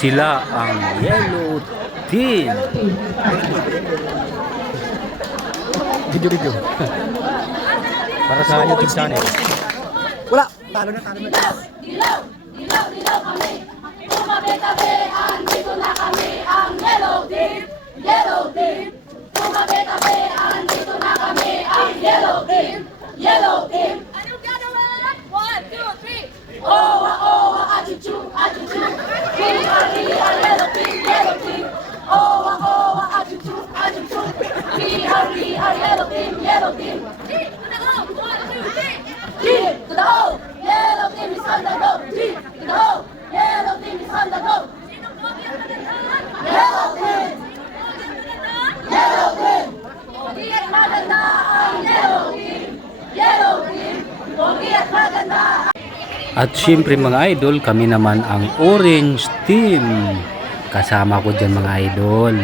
Sila ang Yellow Team. Video. Para sa YouTube channel. Wala. Talo na. Dilaw kami. Tumabetabe, andito na kami. Ang Yellow Team. Yellow Team. Tumabetabe, andito na kami. Ang Yellow Team. Yellow Team. Are you gonna run? 1, 2, 3. Owa, owa, achuchu, achuchu. We are Yellow Team. Yellow Team. Owa, owa, achuchu, achuchu. We are Yellow Team. Yellow Team. Jeep to the hole! Yellow team is on the go! Jeep to the hole! Yellow team is on the go! Yellow team! Yellow team! Pogi at maganda ang Yellow Team! Yellow team! Pogi at maganda! At syempre mga idol, kami naman ang Orange Team. Kasama ko dyan mga idol.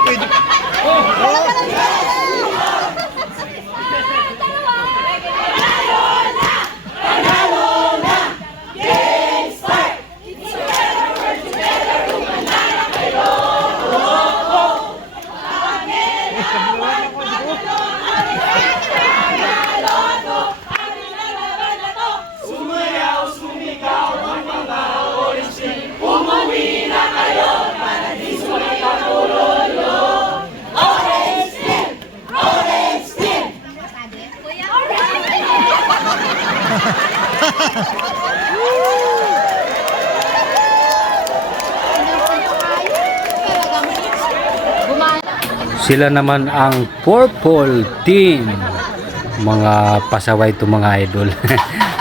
Pwede. Sila naman ang Purple Team. Mga pasaway to mga idol.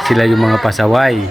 Sila yung mga pasaway.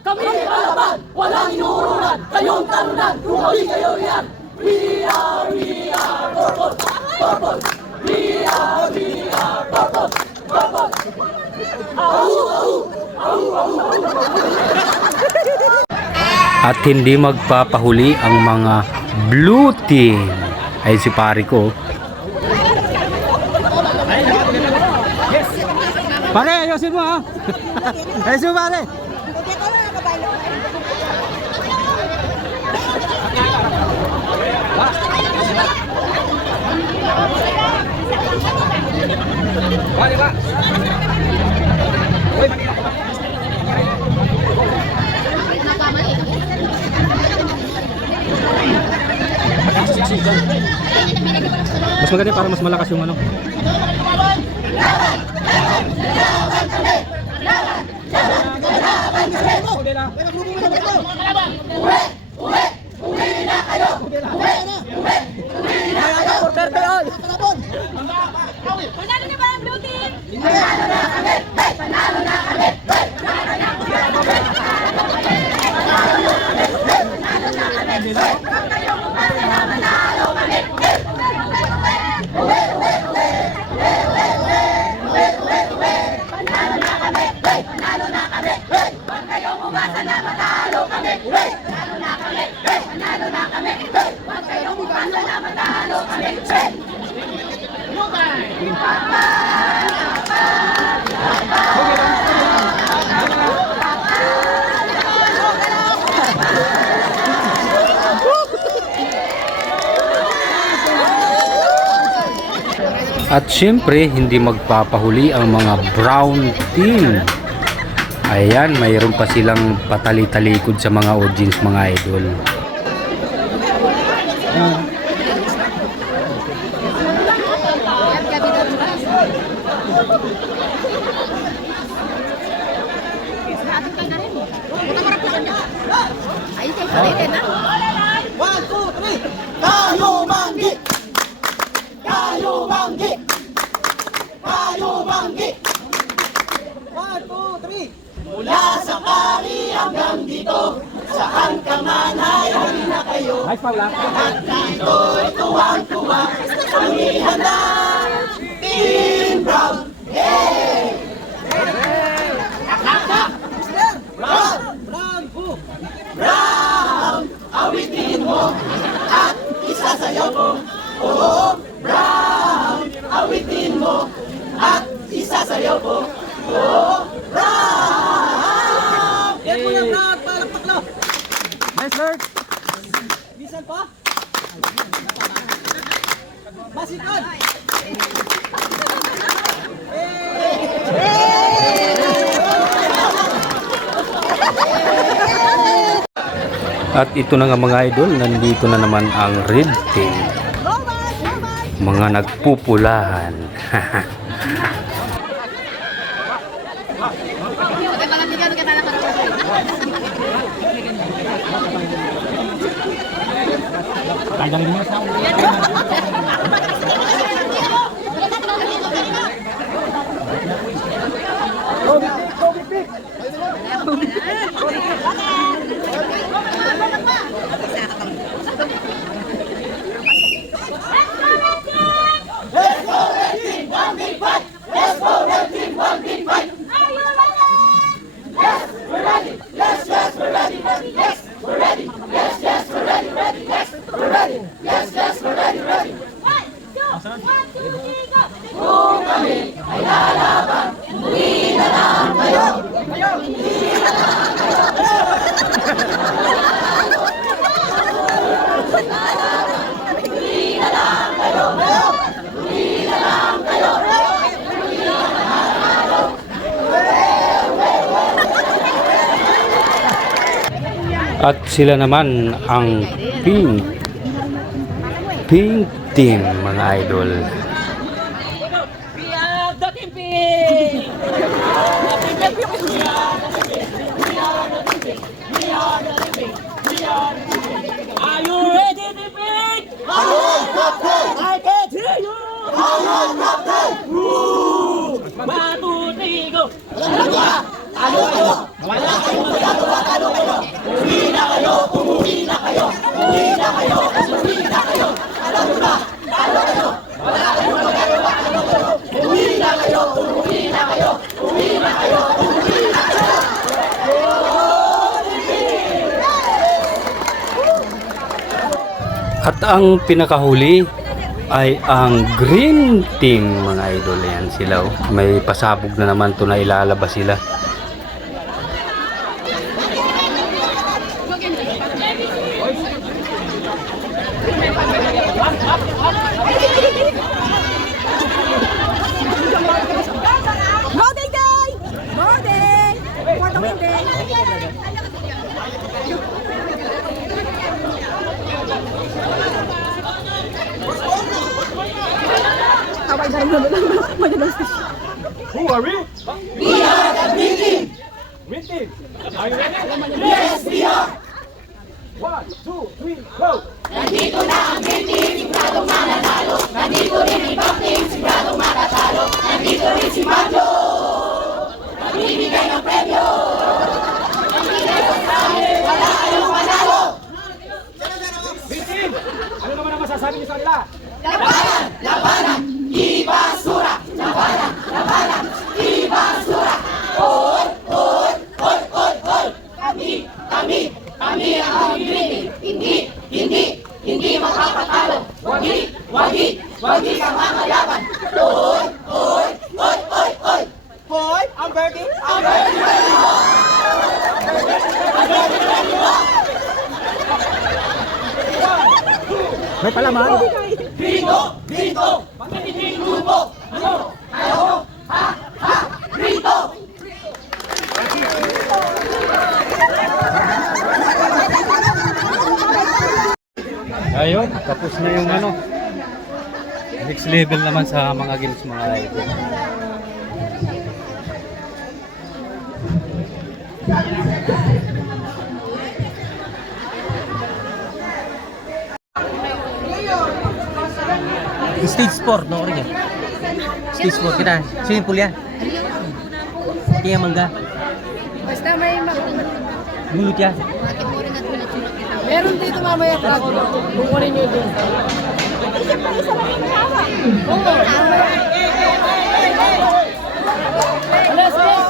Kami ay kalaban, walang inuurunan, kayong talunan, kung hindi kayo yan. We are purple, purple. We are purple, purple. At hindi magpapahuli ang mga Blue Team. Ay si pare ko. Pare, ayusin mo ha. Ayusin mo pare. Pare ba? Mas maganda para mas malakas yung ano. Panalo na ba ang Blue Team? Panalo na kami! Panalo na kami! Panalo na kami! Huwag kayong umasa na manalo kami! Panalo na kami! Panalo na kami! Huwag kayong umasa na manalo kami! Panalo na kami! Panalo na kami! Huwag kayong umasa na manalo kami! At syempre, hindi magpapahuli ang mga Brown Team. Ayan, mayroon pa silang patali-talikod sa mga audience mga idol. One, two, three. Kayo manggi! Kayo manggi! Kayo manggi! One, two, three. Mula sa kari hanggang dito, saan ka man ay halina kayo. At dito'y tuwang-tuwa, ang ihanda, Team Brown! Hey! Brown! Brown! Brown! Awitin mo at isasayaw mo. Oh, Brown! Awitin mo at isasayaw mo. Oh, Brown! Yan mo lang, Brown! Palakpak lang! Nice work! Bisan pa? Basikan! At ito na nga mga idol, nandito na naman ang red team. Mga nagpupulahan. At sila naman ang pink team mga idol. Are you ready to beat? I can hear you. One, two, three, go. At ang pinakahuli ay ang green team mga idol. Yan sila oh. May pasabog na naman to na ilalabas sila. Golden day! Golden! For the win day! Tawag na rin naman. Who are we? We are the green team! Green team! Are you ready? Yes, we are! 1, 2, 3, go! Nandito na ang green team, siguradong mananalo. Nandito rin ibang team, siguradong matatalo. Nandito rin si Manjo, magbibigay ng premyo. Magbibigay ng premyo, wala kayong manalo. Green team! Ano naman ang masasabi niyo sa kanila? Labanan, labanan, ibasura. Labanan, labanan, ibasura. Hoy, hoy, hoy, hoy, hoy. Kami ang green team. Hindi makapatalo. Wagi ka mamalaban. Hoy, hoy, hoy, hoy, hoy. Hoy, ang birdie! Ang ready mo. May palaman! Grito! Pagkakinig grupo! Ano? Tayo! Ha! Grito! Ayun, tapos na yung ano. Next level naman sa mga games mga idol. Stage 4, no rin. Stage 4 kita. Swimming pool yan. Kaya mangga. Basta may Gulut yan. meron dito mamaya trago. Bukunin nyo dun. Let's go!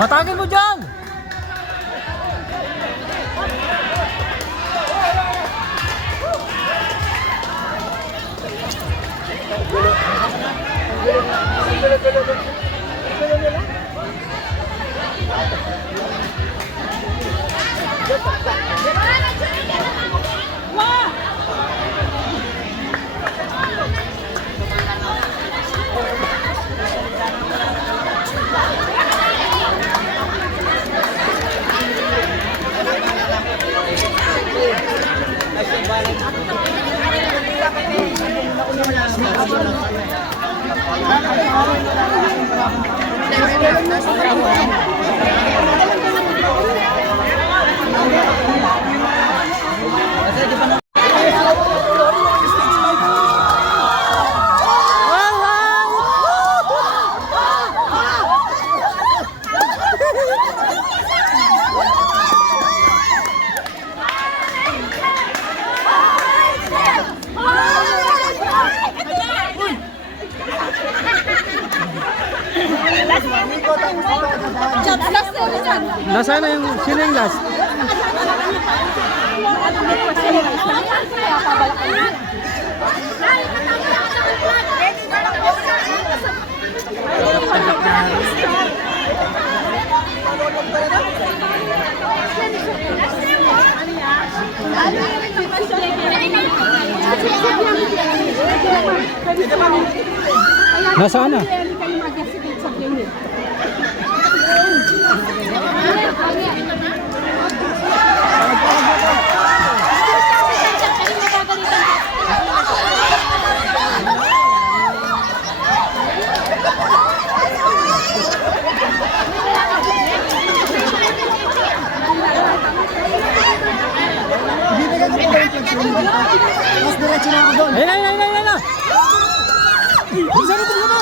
Batagin mo dyan! Nasaan na yung sinenggas? Nasaan na? Ayun. Bisa mo, bisa mo.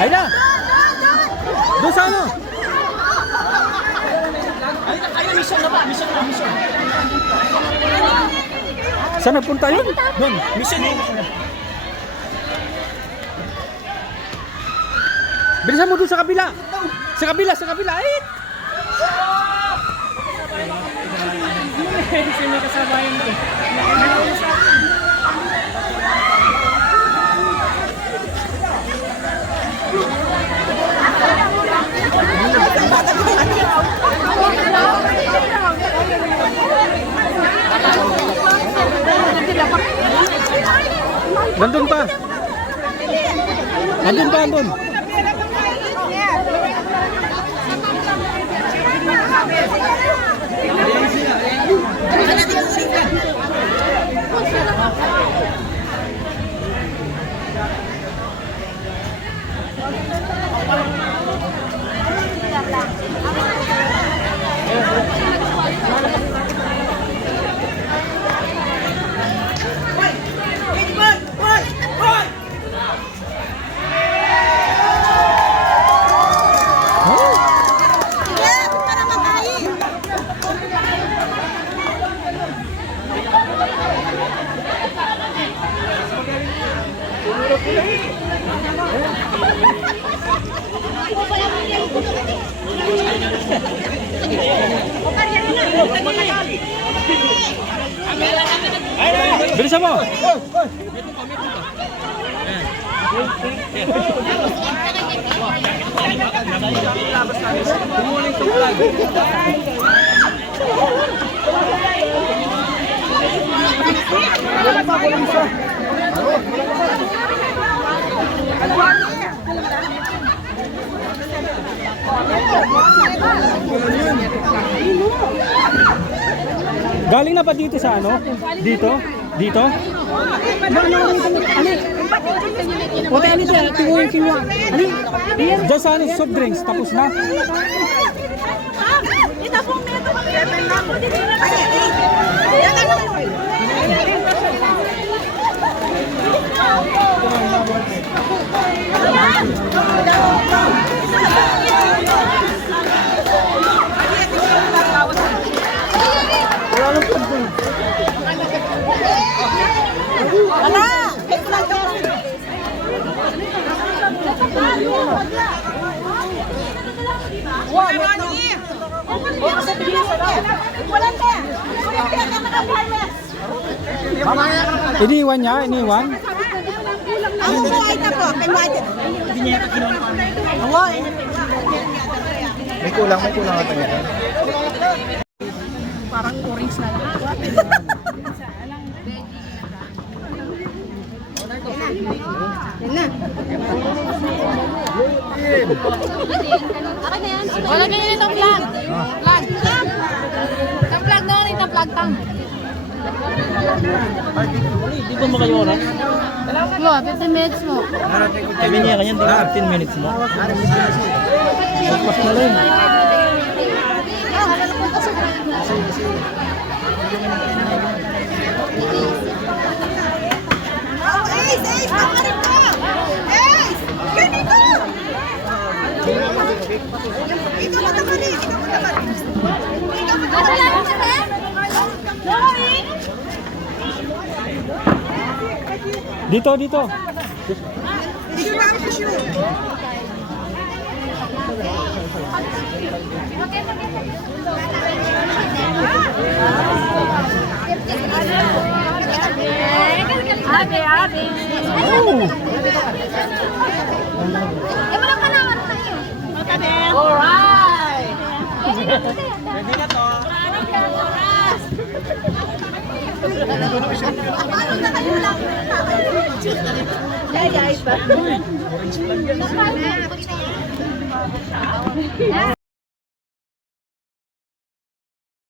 Ayun na. Doon sa ano? Saan nagpunta yun? Doon, mission yun. Bilisan mo doon sa kabila. Sa kabila. Ay! Sino kasama yun doon? Nandun pa. Andun. Bilisan mo! Galing na ba dito sa ano? Dito? Dito? Ote, ano siya? Tinguin siya. Ano? Diyan sa ano, soft drinks, tapos na. Iniwan niya, iniwan. May kulang ata yan. Parang orange na lang. Akin na yan. Wala ganyan itong flag. Flag. Itong flag doon, itong flag tang. Dito mo kayo oras? Mo, 15 minutes mo. Sabi niya kanyan, di ba 15 minutes mo? Pas na rin. Dito, dito. Abi, abi. Oh. Wala ka na, ano tayo? Alright! Ready na to. Hey guys,